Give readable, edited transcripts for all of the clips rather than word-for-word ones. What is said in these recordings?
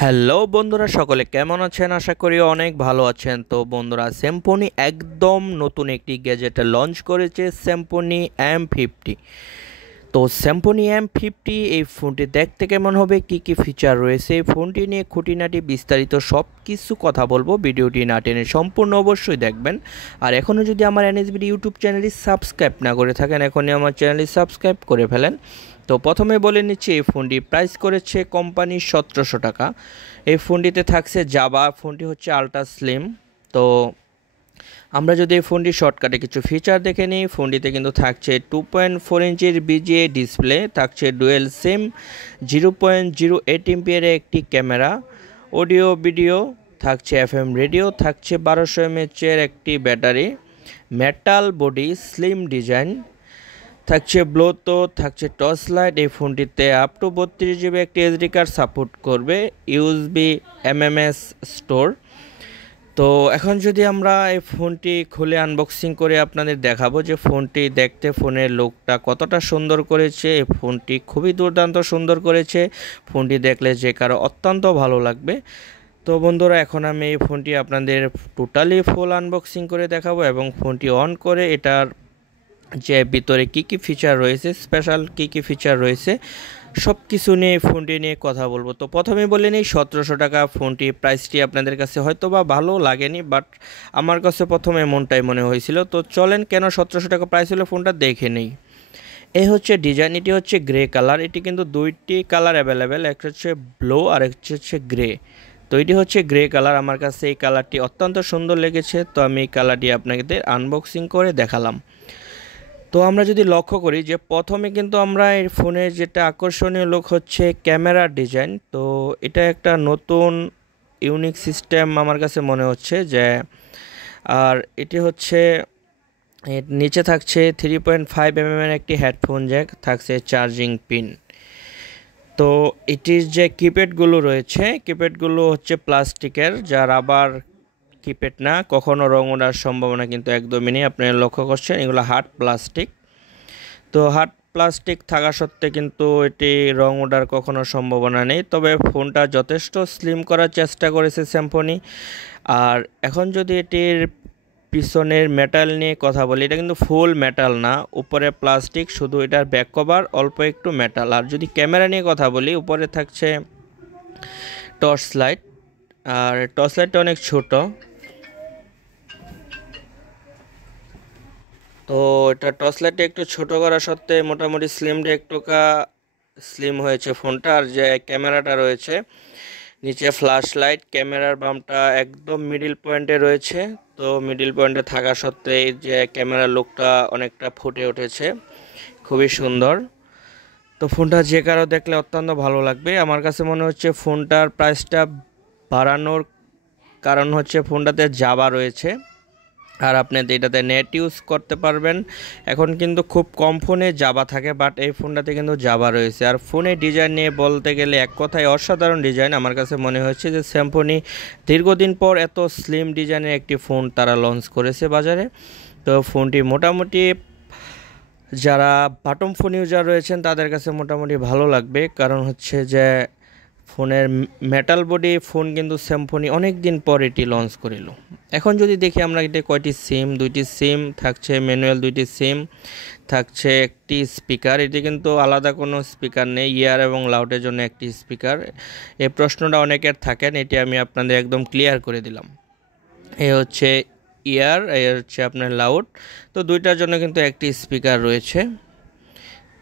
Hello বন্ধুরা, সকলে কেমন আছেন? আশা করি অনেক ভালো আছেন। তো বন্ধুরা, সিম্ফনি একদম নতুন একটি গ্যাজেট লঞ্চ করেছে, সিম্ফনি M50। তো সিম্ফনি M50 এই ফোনটি দেখতে কেমন হবে, কি কি ফিচার রয়েছে, এই ফোনটি নিয়ে খুঁটিনাটি বিস্তারিত সব কিছু কথা বলবো। ভিডিওটি না টেনে সম্পূর্ণ অবশ্যই দেখবেন। আর এখনও যদি আমার এনএসবিডি ইউটিউব চ্যানেলটি সাবস্ক্রাইব না করে থাকেন, এখনই আমার চ্যানেলটি সাবস্ক্রাইব করে ফেলেন। তো প্রথমে বলে নিচ্ছি, এই ফোনটি প্রাইস করেছে কোম্পানি 1700 টাকা। এই ফোনটিতে থাকছে জাভা, ফোনটি হচ্ছে আলট্রা স্লিম। তো আমরা যদি এই ফোনটি শর্টকাটে কিছু ফিচার দেখে নিই, ফোনটিতে কিন্তু থাকছে 2.4 ইঞ্চির বিজিএ ডিসপ্লে, থাকছে ডুয়েল সিম, 0.08 এমপিয়ারের একটি ক্যামেরা, অডিও ভিডিও, থাকছে এফএম রেডিও, থাকছে 1200 এমএচের একটি battery, metal body, slim design, থাকছে ব্লুটুথ, থাকছে টর্চ লাইট। এই ফোনটিতে আপ টু 32 জিবি একটি এসডি কার্ড সাপোর্ট করবে, ইউএসবি এমএমএস স্টোর। তো এখন যদি আমরা এই ফোনটি খুলে আনবক্সিং করে আপনাদের দেখাবো যে ফোনটি দেখতে, ফোনের লুকটা কতটা সুন্দর করেছে। এই ফোনটি খুবই দুর্দান্ত সুন্দর করেছে, ফোনটি দেখলে যে কারো অত্যন্ত ভালো লাগবে। তো বন্ধুরা, এখন আমি এই ফোনটি আপনাদের টোটালি ফুল আনবক্সিং করে দেখাবো এবং ফোনটি অন করে এটার যে ভিতরে কি কি ফিচার রয়েছে, স্পেশাল কি কি ফিচার রয়েছে, সব কিছু নিয়ে ফোনটি নিয়ে কথা বলবো। তো প্রথমে বলে নিই, 1700 টাকা ফোনটি প্রাইসটি আপনাদের কাছে হয়তো বা ভালো লাগেনি, বাট আমার কাছে প্রথমে এমনটাই মনে হয়েছিল। তো চলেন, কেন 1700 টাকা প্রাইস হলো ফোনটা দেখে নেই। এই হচ্ছে ডিজাইন, এটি হচ্ছে গ্রে কালার। এটি কিন্তু দুইটি কালার অ্যাভেলেবেল, একটা হচ্ছে ব্লু আর একটা হচ্ছে গ্রে। তো এটি হচ্ছে গ্রে কালার, আমার কাছে এই কালারটি অত্যন্ত সুন্দর লেগেছে। তো আমি এই কালারটি আপনাদের আনবক্সিং করে দেখালাম। তো আমরা যদি লক্ষ্য করি যে প্রথমে কিন্তু আমরা এই ফোনের যেটা আকর্ষণীয় লুক হচ্ছে ক্যামেরার ডিজাইন। তো এটা একটা নতুন ইউনিক সিস্টেম আমার কাছে মনে হচ্ছে যে, আর এটি হচ্ছে এর নিচে থাকছে 3.5 এর একটি হেডফোন জ্যাক, থাকছে চার্জিং পিন। তো এটির যে কিপ্যাডগুলো রয়েছে, কিপ্যাডগুলো হচ্ছে প্লাস্টিকের, যা রাবার কিপ্যাড না, কখনো রং ওঠার সম্ভাবনা কিন্তু একদমই নেই। আপনারা লক্ষ্য করছেন এগুলো হার্ড প্লাস্টিক। তো হার্ড প্লাস্টিক থাকা সত্ত্বে কিন্তু এটি রং ওঠার কখনো সম্ভাবনা নেই। তবে ফোনটা যথেষ্ট স্লিম করার চেষ্টা করেছে সিম্ফনি। আর এখন যদি এটির পিছনের মেটাল নিয়ে কথা বলি, এটা কিন্তু ফুল মেটাল না, উপরে প্লাস্টিক, শুধু এটার ব্যাক কভার অল্প একটু মেটাল। আর যদি ক্যামেরা নিয়ে কথা বলি, উপরে থাকছে টর্চ লাইট, আর টর্চ লাইটটা অনেক ছোট। তো এটা টর্চ লাইটটা একটু ছোট করা সত্ত্বে মোটামুটি স্লিম হয়েছে ফোনটা। আর যে ক্যামেরাটা রয়েছে নিচে ফ্ল্যাশ লাইট, ক্যামেরার বামটা একদম মিডিল পয়েন্টে রয়েছে। তো মিডিল পয়েন্টে থাকা সত্ত্বে এই যে ক্যামেরার লুকটা অনেকটা ফুটে উঠেছে, খুবই সুন্দর। তো ফোনটা যে কারো দেখলে অত্যন্ত ভালো লাগবে। আমার কাছে মনে হচ্ছে ফোনটার প্রাইসটা বাড়ানোর কারণ হচ্ছে ফোনটাতে জাভা রয়েছে, আর আপনি এটাতে নেট ইউজ করতে পারবেন। এখন কিন্তু খুব কম ফোনে জাভা থাকে, বাট এই ফোনটাতে কিন্তু জাভা রয়েছে। আর ফোনের ডিজাইন নিয়ে বলতে গেলে এক কথায় অসাধারণ ডিজাইন। আমার কাছে মনে হচ্ছে যে সিম্ফনি দীর্ঘদিন পর এত স্লিম ডিজাইনের একটি ফোন তারা লঞ্চ করেছে বাজারে। তো ফোনটি মোটামুটি যারা বাটম ফোন ইউজার রয়েছেন তাদের কাছে মোটামুটি ভালো লাগবে, কারণ হচ্ছে যে ফোনের মেটাল বডি ফোন কিন্তু সিম্ফনি অনেক দিন পর এটি লঞ্চ করিল। এখন যদি দেখি আমরা এটা কয়টি সিম, দুইটি সিম থাকছে, ম্যানুয়াল দুইটি সিম থাকছে, একটি স্পিকার। এটি কিন্তু আলাদা কোনো স্পিকার নেই, ইয়ার এবং লাউডের জন্য একটি স্পিকার। এই প্রশ্নটা অনেকের থাকেন, এটি আমি আপনাদের একদম ক্লিয়ার করে দিলাম। এ হচ্ছে ইয়ার, এ হচ্ছে আপনার লাউড। তো দুইটার জন্য কিন্তু একটি স্পিকার রয়েছে।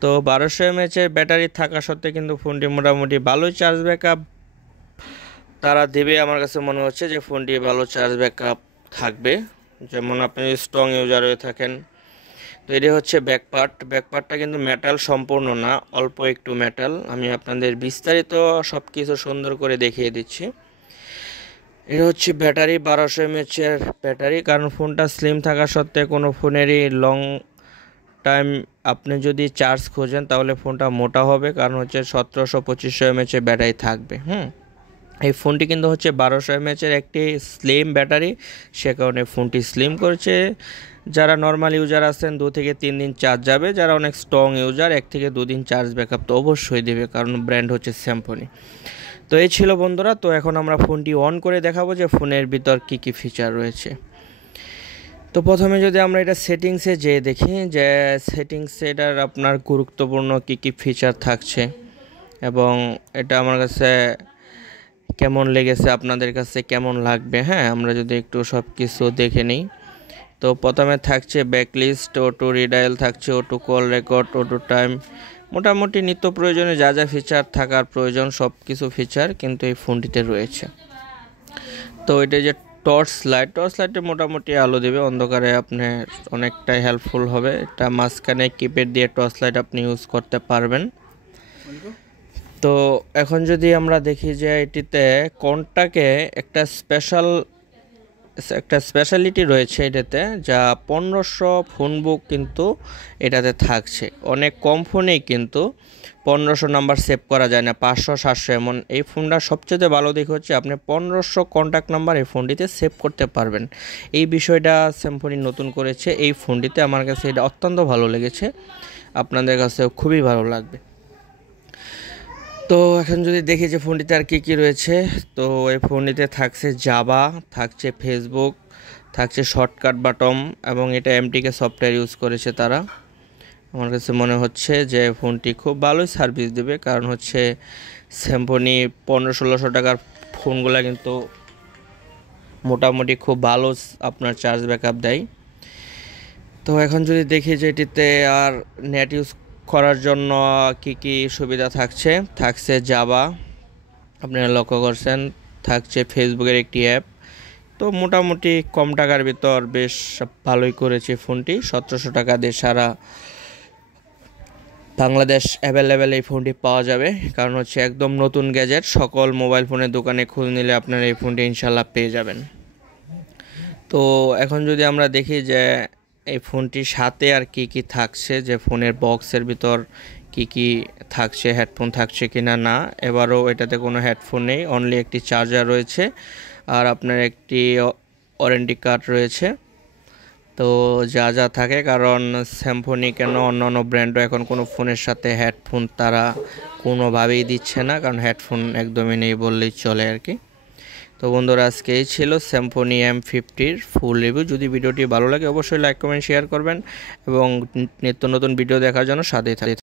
তো 1200 এমএচের ব্যাটারি থাকা সত্ত্বে কিন্তু ফোনটি মোটামুটি ভালোই চার্জ ব্যাকআপ তারা দেবে। আমার কাছে মনে হচ্ছে যে ফোনটি ভালো চার্জ ব্যাকআপ থাকবে, যেমন আপনি স্ট্রং ইউজার হয়ে থাকেন। তো এটি হচ্ছে ব্যাকপার্টটা কিন্তু মেটাল সম্পূর্ণ না, অল্প একটু মেটাল। আমি আপনাদের বিস্তারিত সব কিছু সুন্দর করে দেখিয়ে দিচ্ছি। এটা হচ্ছে ব্যাটারি, 1200 এমএচের ব্যাটারি, কারণ ফোনটা স্লিম থাকা সত্ত্বে কোনো ফোনেরই লং টাইম আপনি যদি চার্জ খোঁজেন তাহলে ফোনটা মোটা হবে, কারণ হচ্ছে 1700-2500 এমএচের ব্যাটারি থাকবে। এই ফোনটি কিন্তু হচ্ছে 1200 এমএচের একটি স্লিম ব্যাটারি, সে কারণে ফোনটি স্লিম করেছে। যারা নর্মাল ইউজার আছেন 2 থেকে 3 দিন চার্জ যাবে, যারা অনেক স্ট্রং ইউজার 1 থেকে 2 দিন চার্জ ব্যাকআপ তো অবশ্যই দেবে, কারণ ব্র্যান্ড হচ্ছে সিম্ফনি। তো তো এই ছিল বন্ধুরা। তো এখন আমরা ফোনটি অন করে দেখাবো যে ফোনের ভিতর কি কি ফিচার রয়েছে। তো প্রথমে যদি আমরা এটা সেটিংসে যেয়ে দেখি যে সেটিংসে এটার আপনার গুরুত্বপূর্ণ কি কি ফিচার থাকছে এবং এটা আমার কাছে কেমন লেগেছে, আপনাদের কাছে কেমন লাগবে। হ্যাঁ, আমরা যদি একটু সব কিছু দেখে নিই। তো প্রথমে থাকছে ব্যাকলিস্ট, অটো রিডায়াল থাকছে, auto call record, auto time, মোটামুটি নিত্য প্রয়োজনে যা যা ফিচার থাকার প্রয়োজন সব কিছু ফিচার কিন্তু এই ফোনটিতে রয়েছে। তো এটা যে টর্চ লাইটে মোটামুটি আলো দেবে, অন্ধকারে আপনি অনেকটাই হেল্পফুল হবে। এটা মাঝখানে কিপ্যাড দিয়ে টর্চ লাইট আপনি ইউজ করতে পারবেন। তো এখন যদি আমরা দেখি যে এটিতে কোনটাকে একটা স্পেশালিটি রয়েছে এটাতে, যা 1500 ফোন বুক কিন্তু এটাতে থাকছে। অনেক কম ফোনেই কিন্তু 1500 নাম্বার সেভ করা যায় না, 500 700 এমন। এই ফোনটার সবচেয়ে ভালো দিক হচ্ছে আপনি 1500 কন্ট্যাক্ট নাম্বার এই ফোনটিতে সেভ করতে পারবেন। এই বিষয়টা স্যামসাং নতুন করেছে এই ফোনটিতে, আমার কাছে এটা অত্যন্ত ভালো লেগেছে, আপনাদের কাছেও খুবই ভালো লাগবে। তো এখন যদি দেখি যে ফোনটিতে আর কী রয়েছে, তো এই ফোনটিতে থাকছে জাভা, থাকছে ফেসবুক, থাকছে শর্টকাট বাটন এবং এটা এমটিকে সফটওয়্যার ইউজ করেছে তারা। আমার কাছে মনে হচ্ছে যে ফোনটি খুব ভালোই সার্ভিস দেবে, কারণ হচ্ছে স্যামসাং 1500-1600 টাকার ফোনগুলো কিন্তু মোটামুটি খুব ভালো আপনার চার্জ ব্যাকআপ দেয়। তো এখন যদি দেখি যে এটিতে আর নেট ইউজ করার জন্য কি কি সুবিধা থাকছে জাভা, আপনারা লক্ষ্য করছেন, থাকছে ফেসবুকের একটি অ্যাপ। তো মোটামুটি কম টাকার ভিতর বেশ ভালোই করেছে ফোনটি। 1700 টাকা দিয়ে সারা বাংলাদেশ অ্যাভেলেবেল এই ফোনটি পাওয়া যাবে, কারণ হচ্ছে একদম নতুন গ্যাজেট। সকল মোবাইল ফোনের দোকানে খোঁজ নিলে আপনারা এই ফোনটি ইনশাল্লাহ পেয়ে যাবেন। তো এখন যদি আমরা দেখি যে এই ফোনটির সাথে আর কি থাকছে, যে ফোনের বক্সের ভিতর কি থাকছে, হেডফোন থাকছে কিনা না, এবারও এটাতে কোনো হেডফোন নেই, অনলি একটি চার্জার রয়েছে আর আপনার একটি ওয়ারেন্টি কার্ড রয়েছে। তো যা যা থাকে, কারণ স্যামসাং কেন অন্যান্য ব্র্যান্ডও এখন কোনো ফোনের সাথে হেডফোন তারা কোনোভাবেই দিচ্ছে না, কারণ হেডফোন একদমই নেই বললেই চলে আর কি। তো বন্ধুরা, আজকে এই ছিল Symphony M50-র ফুল রিভিউ। যদি ভিডিওটি ভালো লাগে অবশ্যই লাইক কমেন্ট শেয়ার করবেন এবং নিত্য নতুন ভিডিও দেখার জন্য সাথেই থাকবেন।